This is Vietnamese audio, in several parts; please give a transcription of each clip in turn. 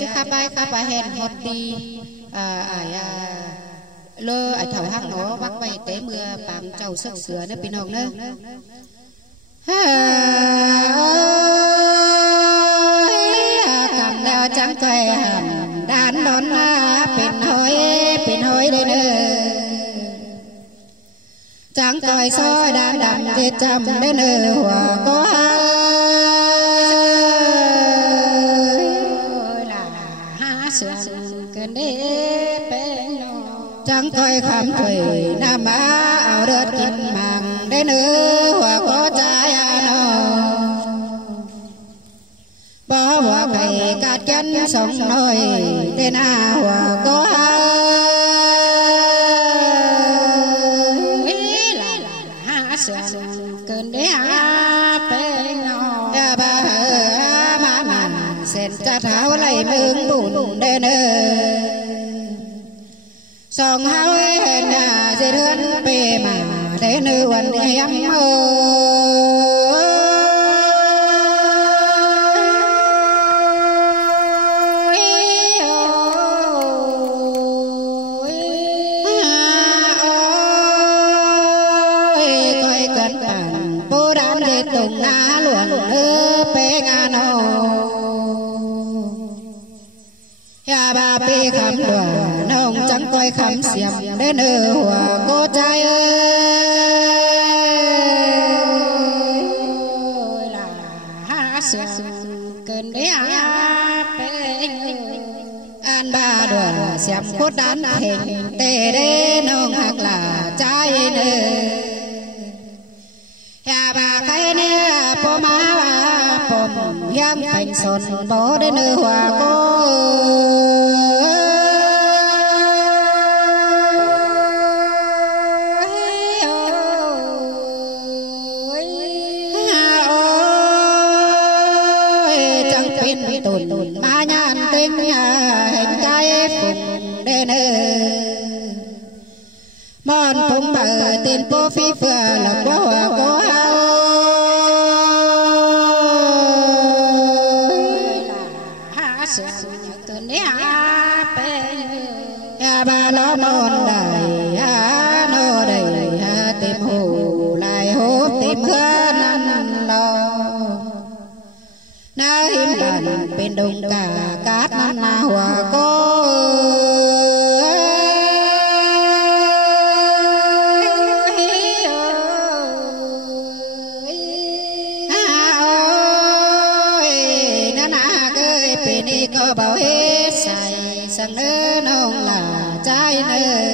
chứ khá bài hèn hột đi lơ thảo hăng nó bắt bay tế mưa bám trầu sức sửa nó pin hồng nữa cầm đeo trắng cười đàn đón pin hối đây nữa trắng cười soi đàn đầm thì chầm đây nữa hòa có trắng coi khám thủy nam á ảo đợt kim màng đến nữ hòa có trái nó bỏ hòa cày cát chân sông nồi tên hòa có cơn đế ba mà sen chặt háo lấy mương bùn đến song háo hên dệt hơn bề mà để nữ quần em coi cẩn bản bố đám dệt tùng ná luồng pe ngà nô ya ba pe khám đùa nông trắng coi khám xiêm đến nữ hòa cô trai ơi là sườn cơn đế an ba đùa xiêm cốt đán hình tê đế nông hạc là trai nữ ya ba cái nè po má ba pom hiang thành sồn bó đến nữ hòa cô tồn ma nhan tinh hình cái phùng đen mòn phùng bờ tiền cô phi phừa là quá hòa có ba nó mòn đầy nó đầy tìm hồ lại hốt tìm hơn ăn lo na hiểm đàn bên đông cả cát na hòa cô na cái bên đi có bảo hết xài sang nữa nông là trái nữa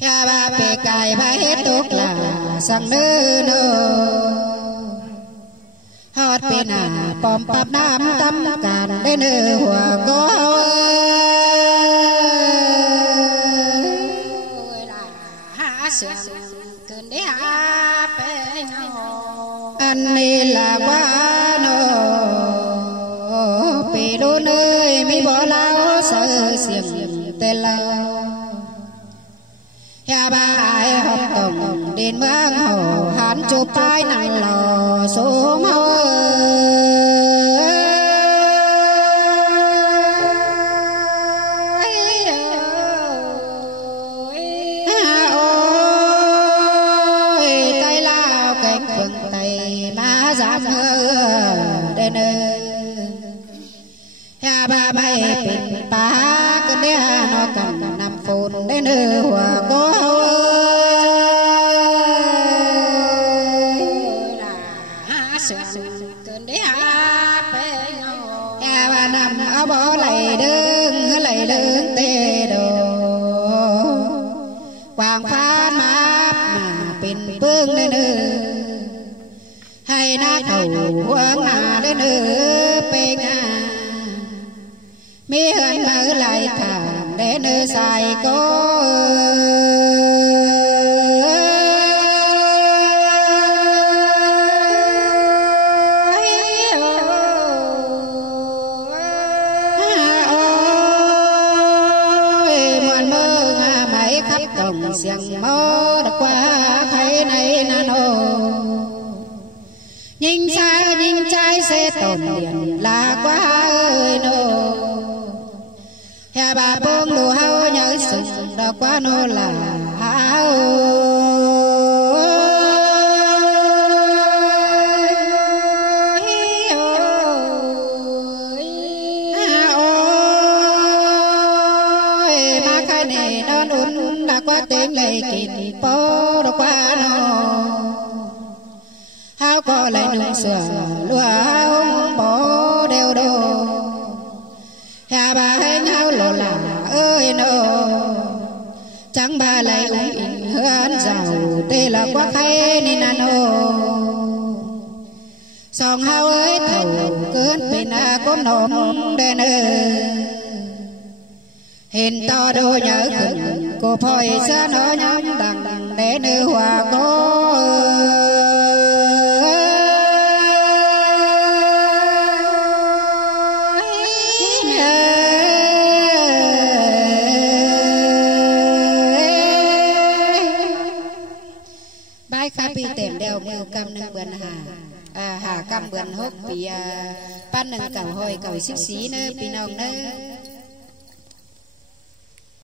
ya ba bề cài ba hết tốt là sang nữa hót bên pom pap nam tâm càn đến nữ hòa có anh đi là quá nô bị đô nơi mi bỏ lao sợ xiêm tê lao ya ba ai học tổng đến mương hồ hán chụp tay nặng lò số máu tay lao cánh phượng tay má giáp đến ya ba bay bình ba cái đĩa nó cầm nằm phun đến hòa có bỏ lầy đứng tê đồ quảng phan mà pin bương lên hay na cầu quang na lên pe nga mi hơn mở lại thảm để nơi dài có xiang mơ đã qua khay này na nô nhìn xa nhìn trái sẽ tồn điện là quá ơi nô hè bà buông đồ hao nhớ sừng đó quá nô là hao lấy kịp bố đó qua nó hao có lại nung sửa lúa hao bố đều đồ hà bà hay hao lộ là ơi nó chẳng bà lại ung inh hơn giàu tê là quá khay nên ăn ô song hao ơi thầu cơn bên có nôm đen hình to đôi nhớ khẩn cô phơi xa nó nhóm đằng để nữ hòa có bài khá bị tèm đeo mưu cam nâng bần hà cam bần hốc bị pan nâng cầu hồi cầu xíu xí nữa bị nông nữa